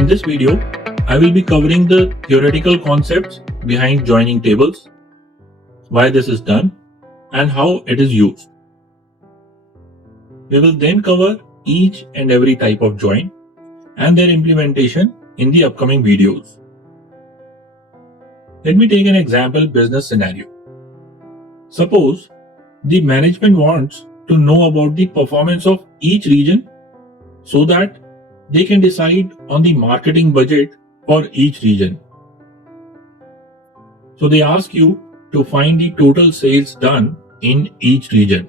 In this video, I will be covering the theoretical concepts behind joining tables, why this is done, and how it is used. We will then cover each and every type of join and their implementation in the upcoming videos. Let me take an example business scenario. Suppose the management wants to know about the performance of each region so that they can decide on the marketing budget for each region. So they ask you to find the total sales done in each region.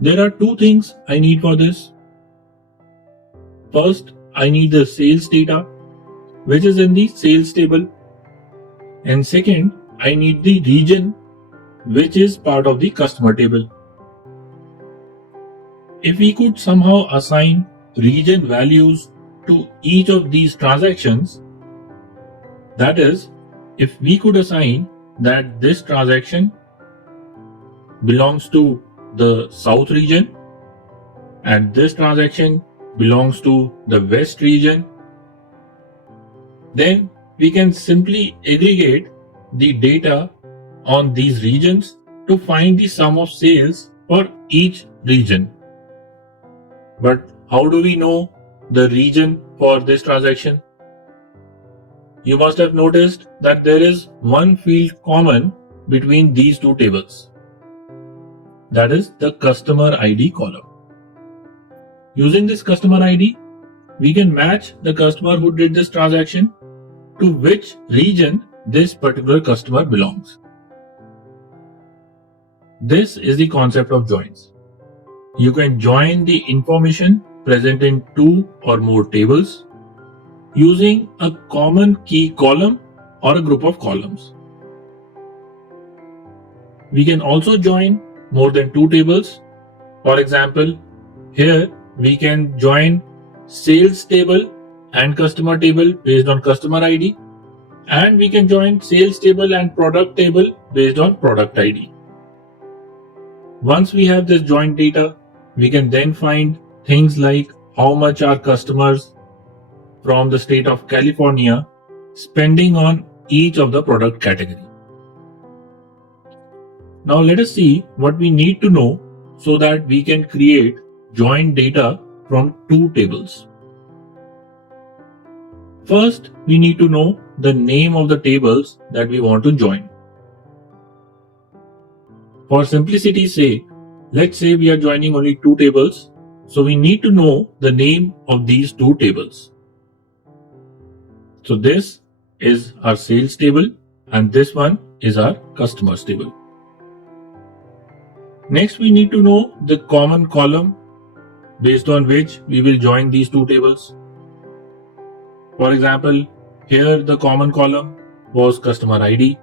There are two things I need for this. First, I need the sales data, which is in the sales table. And second, I need the region, which is part of the customer table. If we could somehow assign region values to each of these transactions, that is, if we could assign that this transaction belongs to the South region and this transaction belongs to the West region, then we can simply aggregate the data on these regions to find the sum of sales for each region. But how do we know the region for this transaction? You must have noticed that there is one field common between these two tables. That is the customer ID column. Using this customer ID, we can match the customer who did this transaction to which region this particular customer belongs. This is the concept of joins. You can join the information present in two or more tables using a common key column or a group of columns. We can also join more than two tables. For example, here we can join sales table and customer table based on customer ID, and we can join sales table and product table based on product ID. Once we have this joint data, we can then find things like how much our customers from the state of California spending on each of the product category. Now let us see what we need to know so that we can create joint data from two tables. First, we need to know the name of the tables that we want to join. For simplicity's sake, let's say we are joining only two tables, so we need to know the name of these two tables. So this is our sales table and this one is our customers table. Next, we need to know the common column based on which we will join these two tables. For example, here the common column was customer ID.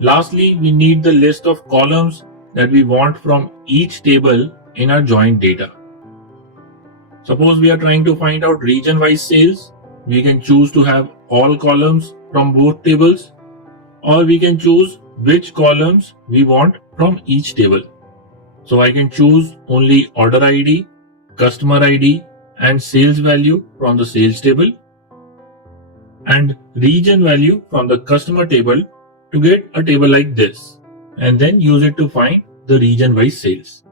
Lastly, we need the list of columns that we want from each table in our joint data. Suppose we are trying to find out region-wise sales, we can choose to have all columns from both tables, or we can choose which columns we want from each table. So I can choose only order ID, customer ID, and sales value from the sales table, and region value from the customer table to get a table like this, and then use it to find the region-wise sales.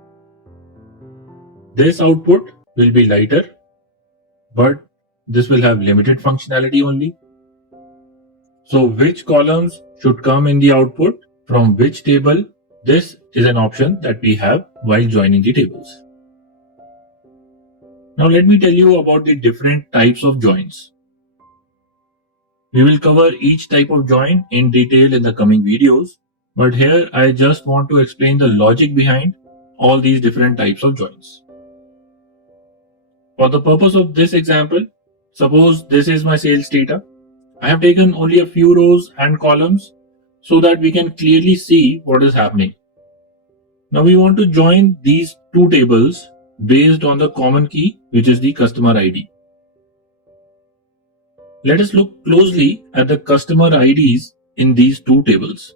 This output will be lighter, but this will have limited functionality only. So which columns should come in the output from which table? This is an option that we have while joining the tables. Now let me tell you about the different types of joins. We will cover each type of join in detail in the coming videos, but here I just want to explain the logic behind all these different types of joins. For the purpose of this example, suppose this is my sales data. I have taken only a few rows and columns so that we can clearly see what is happening. Now we want to join these two tables based on the common key, which is the customer ID. Let us look closely at the customer IDs in these two tables.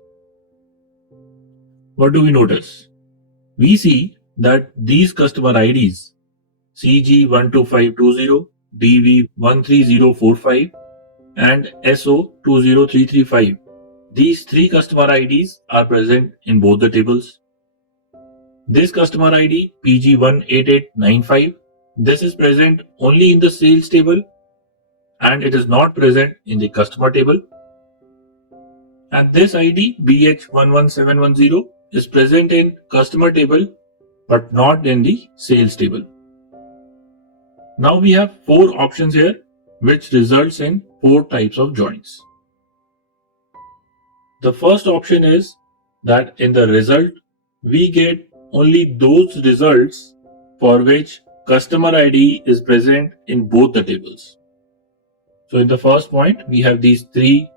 What do we notice? We see that these customer IDs CG12520, DV13045 and SO20335. These three customer IDs are present in both the tables. This customer ID PG18895, this is present only in the sales table and it is not present in the customer table. And this ID BH11710 is present in customer table but not in the sales table. Now we have four options here which results in four types of joins. The first option is that in the result we get only those results for which customer ID is present in both the tables. So in the first point we have these three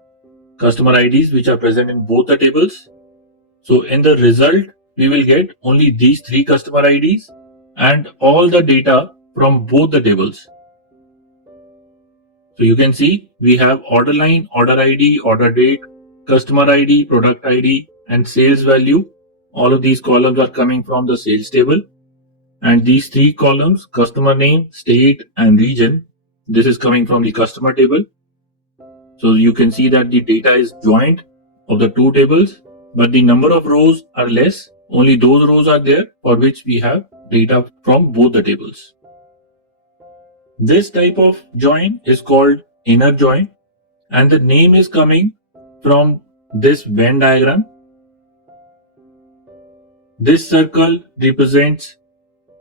customer IDs which are present in both the tables. So in the result we will get only these three customer IDs and all the data from both the tables. So you can see we have order line, order ID, order date, customer ID, product ID and sales value. All of these columns are coming from the sales table, and these three columns, customer name, state and region, this is coming from the customer table. So you can see that the data is joined of the two tables, but the number of rows are less. Only those rows are there for which we have data from both the tables. This type of join is called inner join, and the name is coming from this Venn diagram. This circle represents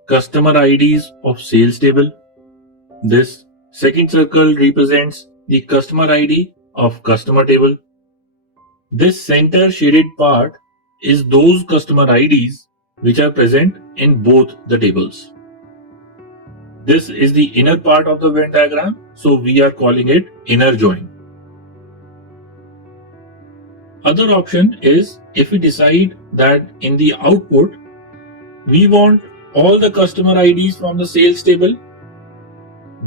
customer IDs of sales table. This second circle represents the customer ID of customer table. This center shaded part is those customer IDs which are present in both the tables. This is the inner part of the Venn diagram, so we are calling it inner join. Other option is if we decide that in the output we want all the customer IDs from the sales table,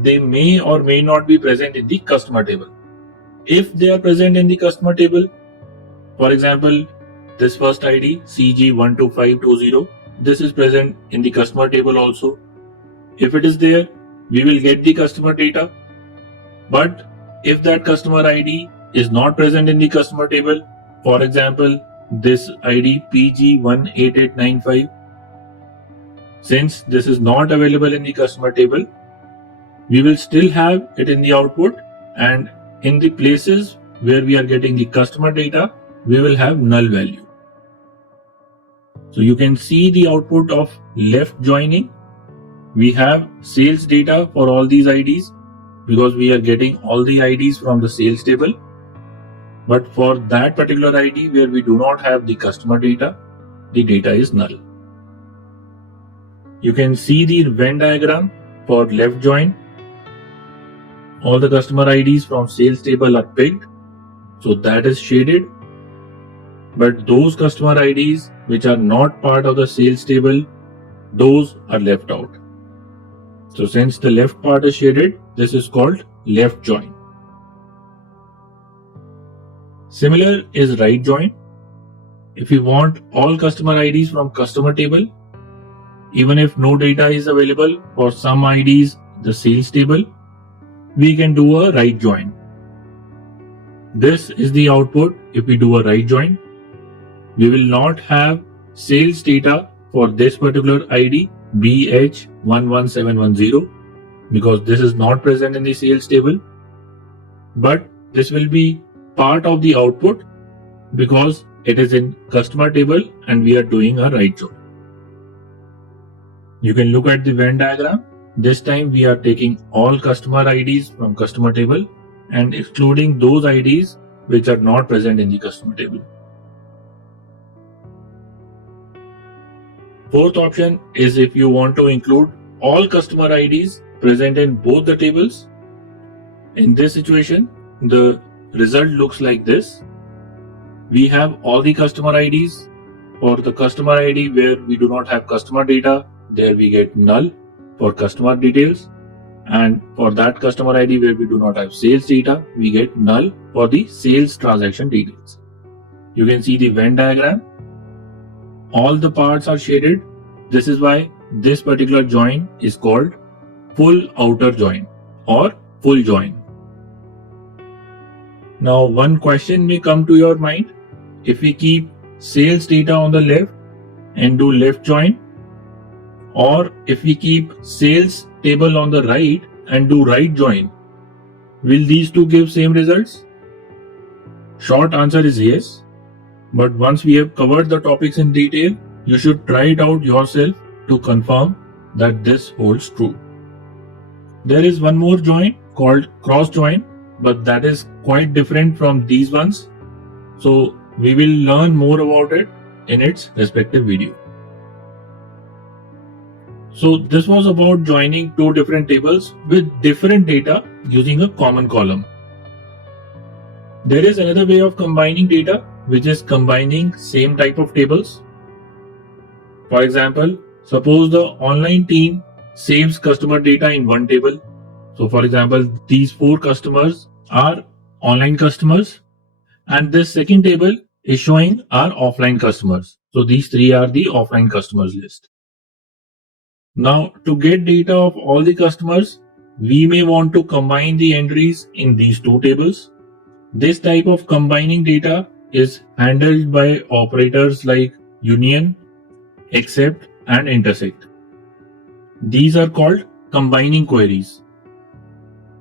they may or may not be present in the customer table. If they are present in the customer table, for example, this first ID CG12520, this is present in the customer table also. If it is there, we will get the customer data. But if that customer ID is not present in the customer table, for example, this ID PG18895, since this is not available in the customer table, we will still have it in the output, and in the places where we are getting the customer data, we will have null value. So you can see the output of left joining. We have sales data for all these IDs because we are getting all the IDs from the sales table. But for that particular ID where we do not have the customer data, the data is null. You can see the Venn diagram for left join. All the customer IDs from sales table are picked, so that is shaded. But those customer IDs which are not part of the sales table, those are left out. So since the left part is shaded, this is called left join. Similar is right join. If we want all customer IDs from customer table, even if no data is available for some IDs in the sales table, we can do a right join. This is the output if we do a right join. We will not have sales data for this particular ID BH11710 because this is not present in the sales table, but this will be part of the output because it is in customer table and we are doing a right join. You can look at the Venn diagram. This time we are taking all customer IDs from customer table and excluding those IDs which are not present in the customer table. Fourth option is if you want to include all customer IDs present in both the tables. In this situation, the result looks like this. We have all the customer IDs. For the customer ID where we do not have customer data, there we get null for customer details, and for that customer ID where we do not have sales data, we get null for the sales transaction details. You can see the Venn diagram. All the parts are shaded. This is why this particular join is called full outer join or full join. Now one question may come to your mind. If we keep sales data on the left and do left join, or if we keep sales table on the right and do right join, will these two give same results? Short answer is yes. But once we have covered the topics in detail, you should try it out yourself to confirm that this holds true. There is one more join called cross join, but that is quite different from these ones. So we will learn more about it in its respective video. So this was about joining two different tables with different data using a common column. There is another way of combining data, which is combining same type of tables. For example, suppose the online team saves customer data in one table. So for example, these 4 customers are online customers, and this second table is showing our offline customers. So these 3 are the offline customers list. Now to get data of all the customers, we may want to combine the entries in these 2 tables. This type of combining data is handled by operators like union, except, and intersect. These are called combining queries.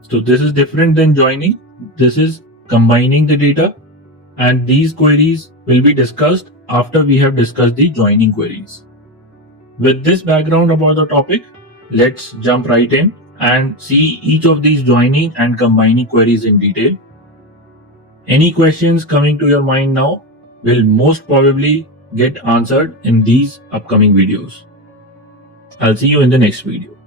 So this is different than joining. This is combining the data, and these queries will be discussed after we have discussed the joining queries. With this background about the topic, let's jump right in and see each of these joining and combining queries in detail. Any questions coming to your mind now will most probably get answered in these upcoming videos. I'll see you in the next video.